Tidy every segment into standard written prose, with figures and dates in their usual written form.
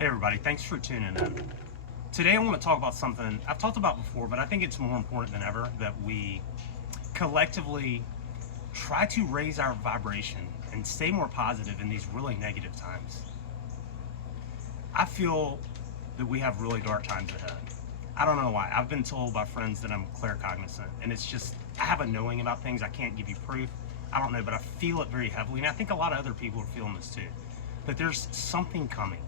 Hey everybody, thanks for tuning in. Today I want to talk about something I've talked about before, but I think it's more important than ever that we collectively try to raise our vibration and stay more positive in these really negative times. I feel that we have really dark times ahead. I don't know why. I've been told by friends that I'm claircognizant, and it's just, I have a knowing about things. I can't give you proof. I don't know, but I feel it very heavily, and I think a lot of other people are feeling this too, that there's something coming.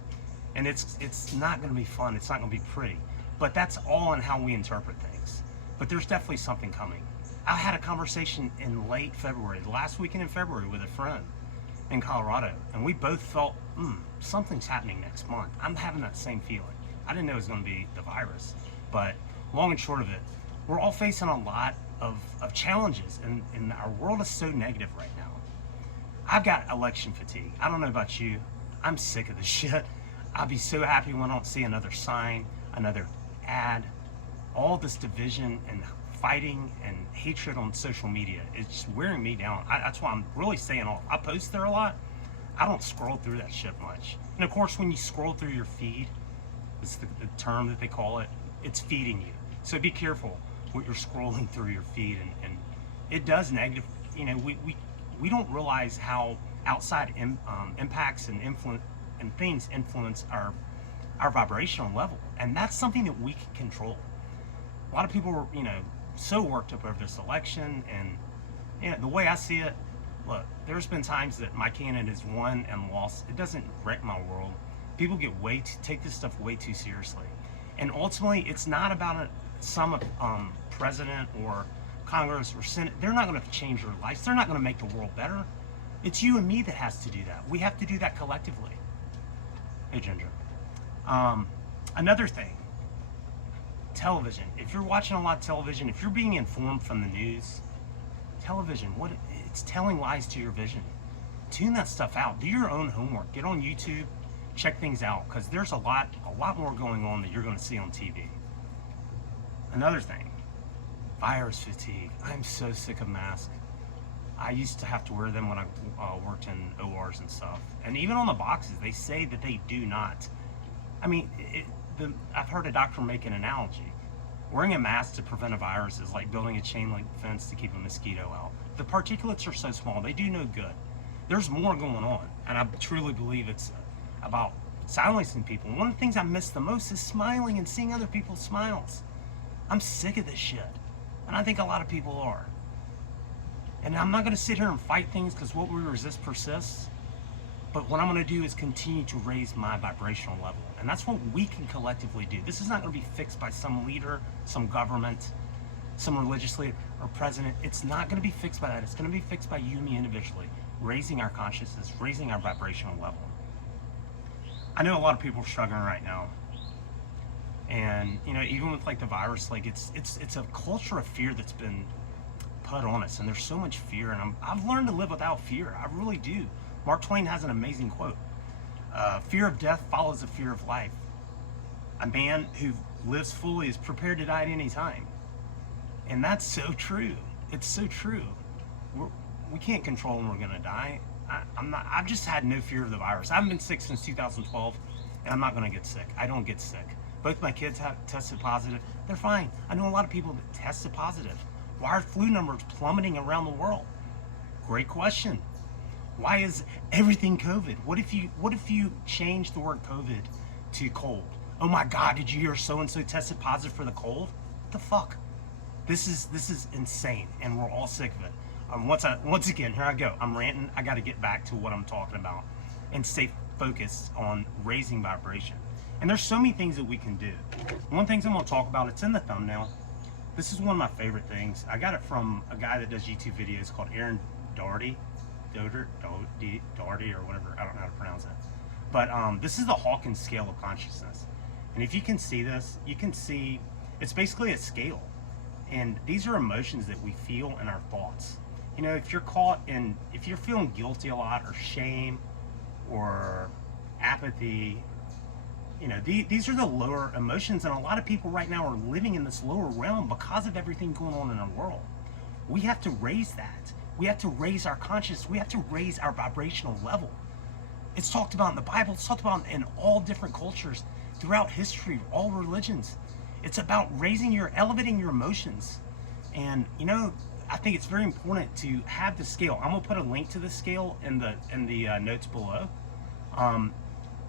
And it's not going to be fun. It's not going to be pretty. But that's all in how we interpret things. But there's definitely something coming. I had a conversation in late February, the last weekend in February, with a friend in Colorado, and we both felt, something's happening next month. I'm having that same feeling. I didn't know it was going to be the virus, but long and short of it, we're all facing a lot of challenges, and our world is so negative right now. I've got election fatigue. I don't know about you. I'm sick of this shit. I'll be so happy when I don't see another sign, another ad. All this division and fighting and hatred on social media is just wearing me down. That's why I'm really staying off. I post there a lot. I don't scroll through that shit much. And of course, when you scroll through your feed, it's the term that they call it, it's feeding you. So be careful what you're scrolling through your feed, and it does negative. You know, we don't realize how outside impacts and influence and things influence our vibrational level, and that's something that we can control. A lot of people are, so worked up over this election, and the way I see it, look, there's been times that my candidate has won and lost. It doesn't wreck my world. People take this stuff way too seriously, and ultimately, it's not about some president or Congress or Senate. They're not going to change your lives. They're not going to make the world better. It's you and me that has to do that. We have to do that collectively. Hey, Ginger. Another thing, television. If you're watching a lot of television, if you're being informed from the news, television, it's telling lies to your vision. Tune that stuff out. Do your own homework. Get on YouTube, check things out, because there's a lot more going on that you're going to see on TV. Another thing, virus fatigue. I'm so sick of masks. I used to have to wear them when I worked in ORs and stuff. And even on the boxes, they say that they do not. I mean, I've heard a doctor make an analogy. Wearing a mask to prevent a virus is like building a chain link fence to keep a mosquito out. The particulates are so small, they do no good. There's more going on, and I truly believe it's about silencing people. One of the things I miss the most is smiling and seeing other people's smiles. I'm sick of this shit, and I think a lot of people are. And I'm not going to sit here and fight things, because what we resist persists. But what I'm going to do is continue to raise my vibrational level. And that's what we can collectively do. This is not going to be fixed by some leader, some government, some religious leader, or president. It's not going to be fixed by that. It's going to be fixed by you and me individually, raising our consciousness, raising our vibrational level. I know a lot of people are struggling right now. And, even with like the virus, like it's a culture of fear that's been put on us, and there's so much fear, and I've learned to live without fear. I really do. Mark Twain has an amazing quote. Fear of death follows the fear of life. A man who lives fully is prepared to die at any time. And that's so true. It's so true. We can't control when we're gonna die. I've just had no fear of the virus. I haven't been sick since 2012, and I'm not gonna get sick. I don't get sick. Both my kids have tested positive. They're fine. I know a lot of people that tested positive. Why are flu numbers plummeting around the world? Great question. Why is everything COVID? What if you change the word COVID to cold? Oh my God, did you hear so-and-so tested positive for the cold? What the fuck? This is insane, and we're all sick of it. Once again, here I go. I'm ranting. I got to get back to what I'm talking about and stay focused on raising vibration. And there's so many things that we can do. One thing I'm going to talk about, it's in the thumbnail. This is one of my favorite things. I got it from a guy that does YouTube videos called Aaron Doherty or whatever. I don't know how to pronounce it. But this is the Hawkins scale of consciousness. And if you can see this, you can see it's basically a scale. And these are emotions that we feel in our thoughts. If you're feeling guilty a lot, or shame, or apathy, these are the lower emotions, and a lot of people right now are living in this lower realm because of everything going on in our world. We have to raise that. We have to raise our consciousness. We have to raise our vibrational level. It's talked about in the Bible. It's talked about in all different cultures throughout history, all religions. It's about elevating your emotions. And I think it's very important to have the scale. I'm gonna put a link to the scale in the notes below.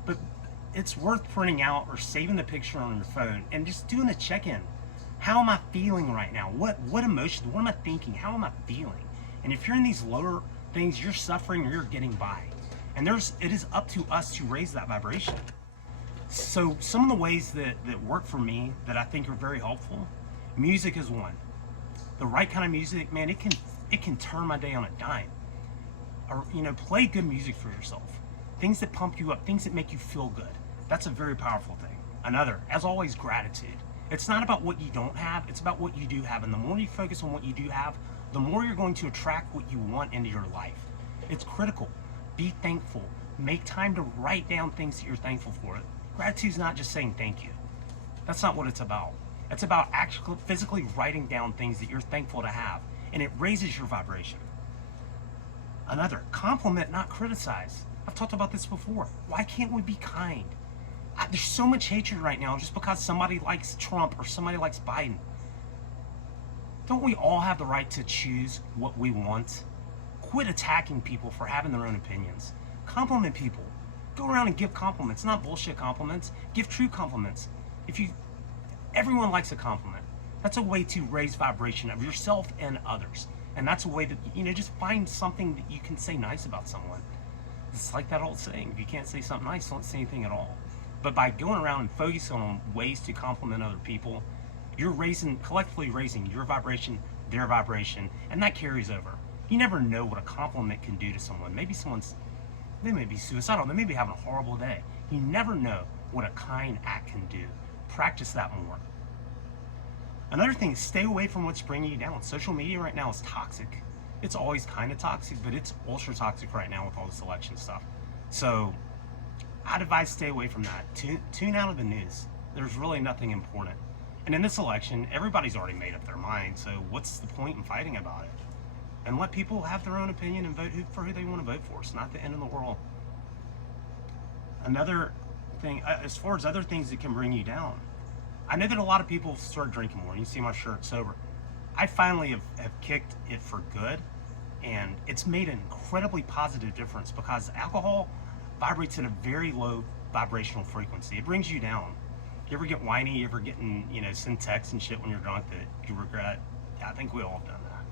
But it's worth printing out or saving the picture on your phone and just doing a check-in. How am I feeling right now? What emotions? What am I thinking? How am I feeling? And if you're in these lower things, you're suffering or you're getting by. And it is up to us to raise that vibration. So some of the ways that work for me that I think are very helpful, music is one. The right kind of music, man, it can turn my day on a dime. Or play good music for yourself. Things that pump you up, things that make you feel good. That's a very powerful thing. Another, as always, gratitude. It's not about what you don't have, it's about what you do have. And the more you focus on what you do have, the more you're going to attract what you want into your life. It's critical. Be thankful. Make time to write down things that you're thankful for. Gratitude is not just saying thank you. That's not what it's about. It's about actually physically writing down things that you're thankful to have, and it raises your vibration. Another, compliment, not criticize. I've talked about this before. Why can't we be kind? There's so much hatred right now just because somebody likes Trump or somebody likes Biden. Don't we all have the right to choose what we want? Quit attacking people for having their own opinions. Compliment people. Go around and give compliments, not bullshit compliments. Give true compliments. Everyone likes a compliment. That's a way to raise vibration of yourself and others. And that's a way that, just find something that you can say nice about someone. It's like that old saying, if you can't say something nice, don't say anything at all. But by going around and focusing on ways to compliment other people, you're collectively raising your vibration, their vibration, and that carries over. You never know what a compliment can do to someone. They may be suicidal, they may be having a horrible day. You never know what a kind act can do. Practice that more. Another thing is stay away from what's bringing you down. Social media right now is toxic. It's always kind of toxic, but it's ultra toxic right now with all this election stuff. So I'd advise stay away from that. Tune out of the news. There's really nothing important. And in this election, everybody's already made up their mind, so what's the point in fighting about it? And let people have their own opinion and vote for who they want to vote for. It's not the end of the world. Another thing, as far as other things that can bring you down, I know that a lot of people start drinking more. You see my shirt sober. I finally have kicked it for good, and it's made an incredibly positive difference because alcohol vibrates at a very low vibrational frequency. It brings you down. You ever get whiny? You ever send texts and shit when you're drunk that you regret? Yeah, I think we all have done that.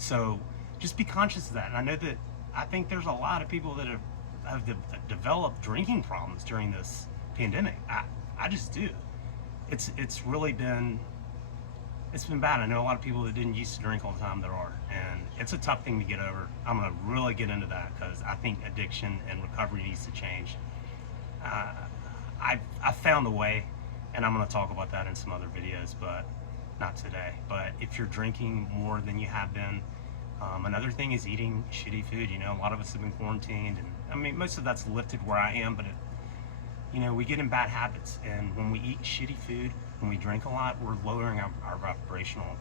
So just be conscious of that. And I think there's a lot of people that have developed drinking problems during this pandemic. I just do. It's really been bad. I know a lot of people that didn't used to drink all the time that are, and it's a tough thing to get over. I'm gonna really get into that because I think addiction and recovery needs to change. I've found a way, and I'm gonna talk about that in some other videos, but not today. But if you're drinking more than you have been, another thing is eating shitty food. A lot of us have been quarantined, and I mean most of that's lifted where I am, but we get in bad habits, and when we eat shitty food, when we drink a lot, we're lowering our vibrational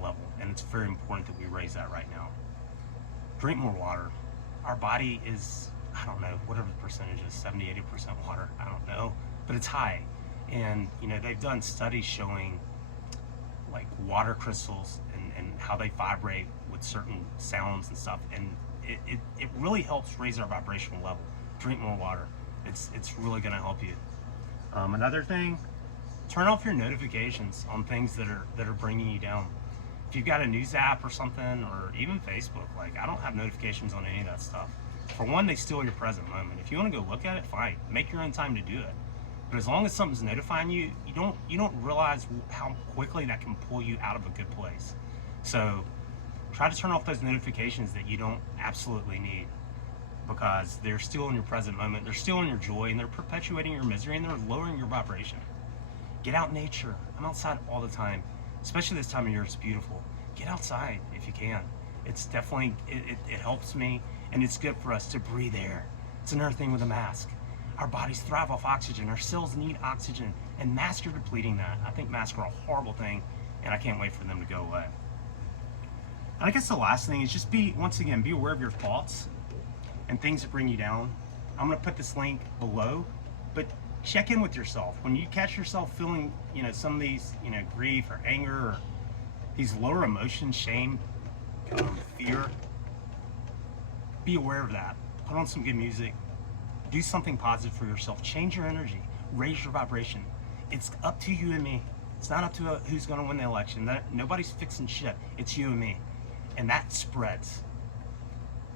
level, and it's very important that we raise that right now. Drink more water. Our body is, I don't know, whatever the percentage is, 70-80% water, I don't know, but it's high. And they've done studies showing like water crystals and how they vibrate with certain sounds and stuff, and it really helps raise our vibrational level. Drink more water. It's really going to help you. Another thing, turn off your notifications on things that are bringing you down. If you've got a news app or something, or even Facebook, like I don't have notifications on any of that stuff. For one, they steal your present moment. If you want to go look at it, fine. Make your own time to do it. But as long as something's notifying you, you don't realize how quickly that can pull you out of a good place. So try to turn off those notifications that you don't absolutely need, because they're still in your present moment, they're still in your joy, and they're perpetuating your misery, and they're lowering your vibration. Get out in nature. I'm outside all the time, especially this time of year. It's beautiful. Get outside if you can. It's definitely, it helps me, and it's good for us to breathe air. It's another thing with a mask. Our bodies thrive off oxygen. Our cells need oxygen, and masks are depleting that. I think masks are a horrible thing, and I can't wait for them to go away. And I guess the last thing is just be aware of your thoughts and things that bring you down. I'm gonna put this link below, but check in with yourself. When you catch yourself feeling, some of these, grief or anger or these lower emotions, shame, fear, be aware of that. Put on some good music. Do something positive for yourself. Change your energy. Raise your vibration. It's up to you and me. It's not up to who's going to win the election. Nobody's fixing shit. It's you and me. And that spreads.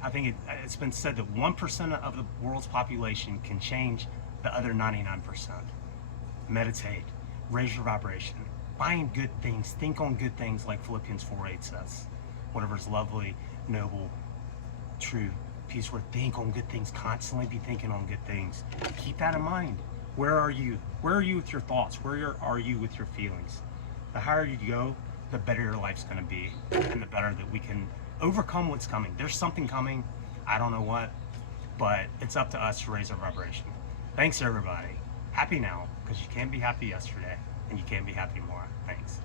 I think it's been said that 1% of the world's population can change the other 99%. Meditate. Raise your vibration. Find good things. Think on good things like Philippians 4:8 says. Whatever's lovely, noble, true, peaceful. Think on good things. Constantly be thinking on good things. Keep that in mind. Where are you? Where are you with your thoughts? Where are you with your feelings? The higher you go, the better your life's going to be, and the better that we can overcome what's coming. There's something coming. I don't know what, but it's up to us to raise our vibration. Thanks, everybody. Happy now, because you can't be happy yesterday, and you can't be happy more. Thanks.